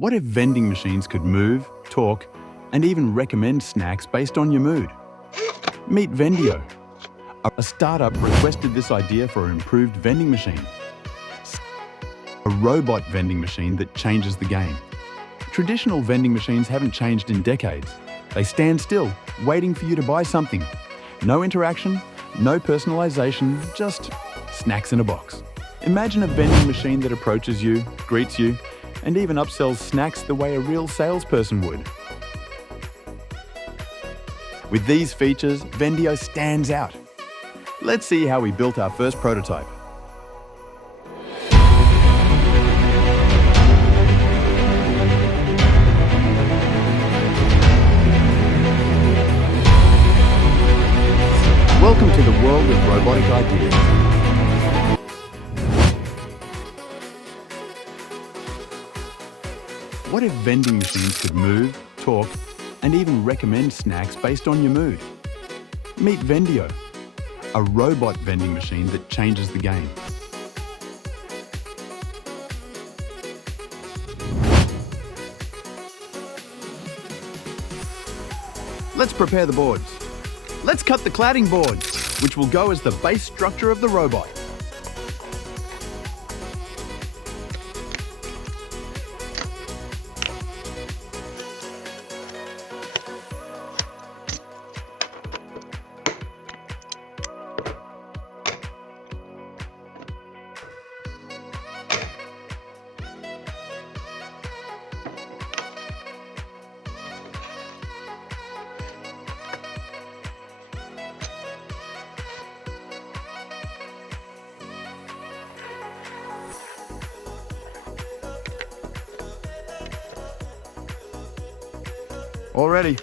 What if vending machines could move, talk, and even recommend snacks based on your mood? Meet Vendio. A startup requested this idea for an improved vending machine. A robot vending machine that changes the game. Traditional vending machines haven't changed in decades. They stand still, waiting for you to buy something. No interaction, no personalization, just snacks in a box. Imagine a vending machine that approaches you, greets you, and even upsells snacks the way a real salesperson would. With these features, Vendio stands out. Let's see how we built our first prototype. Welcome to the world of robotic ideas. What if vending machines could move, talk, and even recommend snacks based on your mood? Meet Vendio, a robot vending machine that changes the game. Let's prepare the boards. Let's cut the cladding board, which will go as the base structure of the robot. All ready.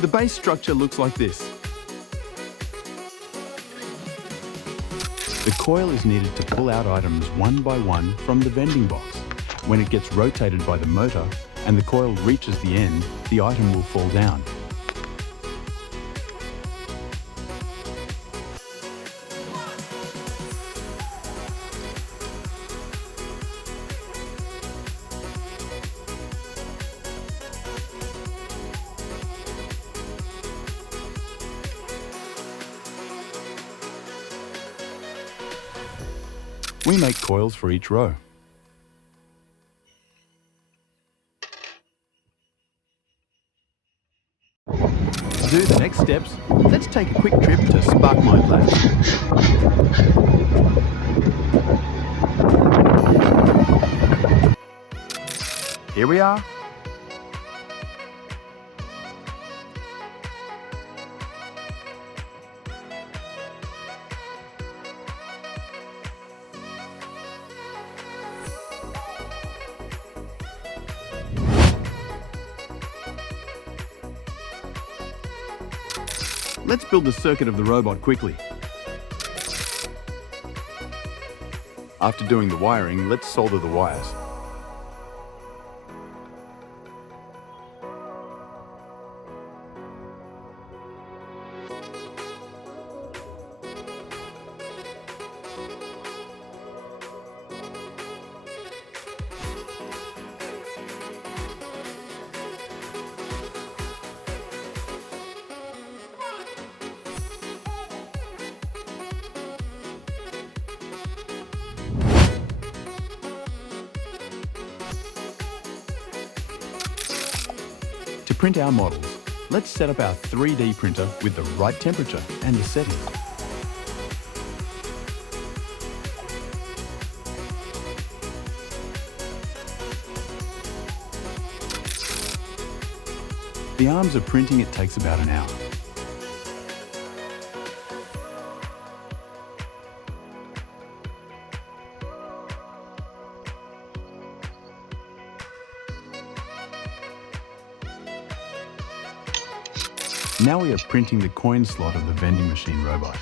The base structure looks like this. The coil is needed to pull out items one by one from the vending box. When it gets rotated by the motor and the coil reaches the end, the item will fall down. We make coils for each row. To do the next steps, let's take a quick trip to Sparkmind Labs. Here we are. Let's build the circuit of the robot quickly. After doing the wiring, let's solder the wires. To print our models, let's set up our 3D printer with the right temperature and the setting. The arms of printing it takes about an hour. Now we are printing the coin slot of the vending machine robot.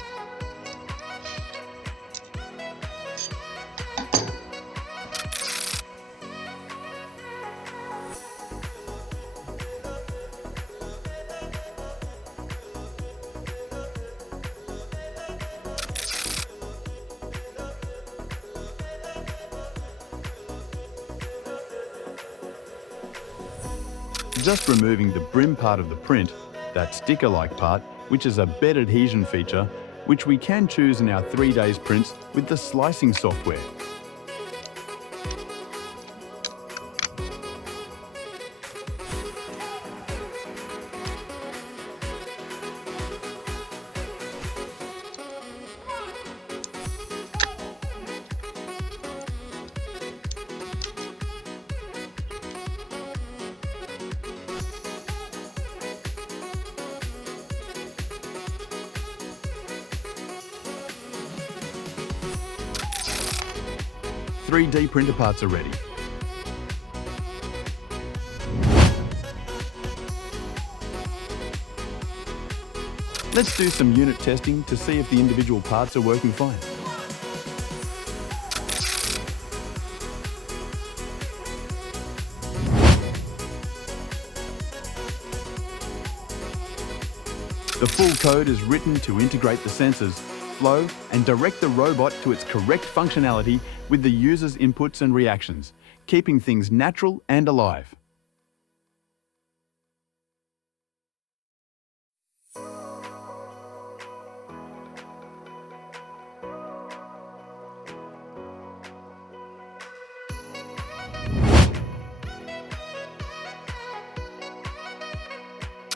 Just removing the brim part of the print, that sticker-like part, which is a bed adhesion feature, which we can choose in our 3 days prints with the slicing software. .3D printer parts are ready. Let's do some unit testing to see if the individual parts are working fine. The full code is written to integrate the sensors, flow, and direct the robot to its correct functionality with the user's inputs and reactions, keeping things natural and alive.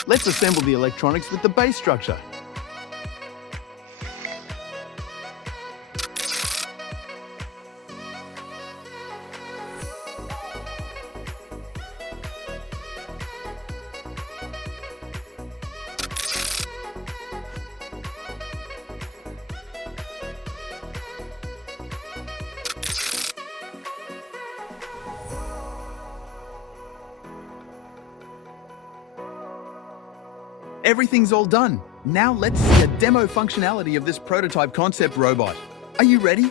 Let's assemble the electronics with the base structure. Everything's all done. Now let's see a demo functionality of this prototype concept robot. Are you ready?